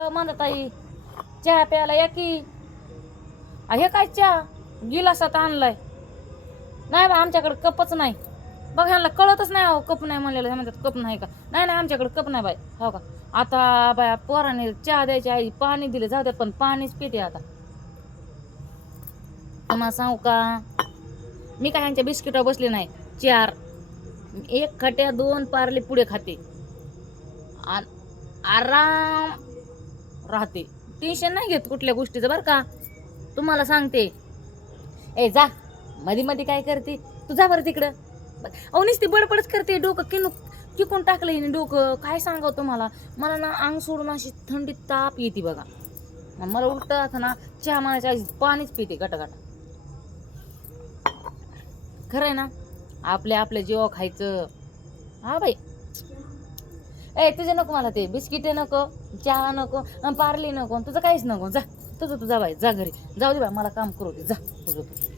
म्हणत आई चहा प्यायला या की. हे काय चहा? गिलासात आणलाय. नाही बा आमच्याकडे कपच नाही. बघ ह्यांना कळतच नाही हो कप नाही म्हणलेलं. म्हणतात कप नाही का? नाही नाही आमच्याकडे कप नाही बाई. हो का? आता बाया पोराने चहा द्यायची आई पाणी दिले जाऊ द्या पण पाणीच पिते आता. आम्हाला सांगू का? मी काय ह्यांच्या बिस्किटावर बसले नाही. चार एक खट्या दोन पारले पुढे खाते. आराम राहते. टेन्शन नाही घेत कुठल्या गोष्टीचं बरं का. तुम्हाला सांगते. ए जा. मध्ये मध्ये काय करते? तू जा बरं तिकडं. ब- अहो नुसती बडबडच करते. डोकं किनू किकून टाकलं हिने डोकं. काय सांगावं तुम्हाला? मला ना अंग सोडून अशी थंडी ताप येते बघा. मग मला उलट आता ना चहा मानाच्या आधी पाणीच पिते गटागटा. खरं आहे ना? आपल्या आपल्या जेव्हा खायचं. हा बाई. ए तुझे नको मला ते. बिस्किटे नको चहा नको अन पार्ले नको तुझं काहीच नको. जा तुझं तुझा बाई जा घरी. जाऊ दे बाई मला काम करू दे. जा तुझं तू.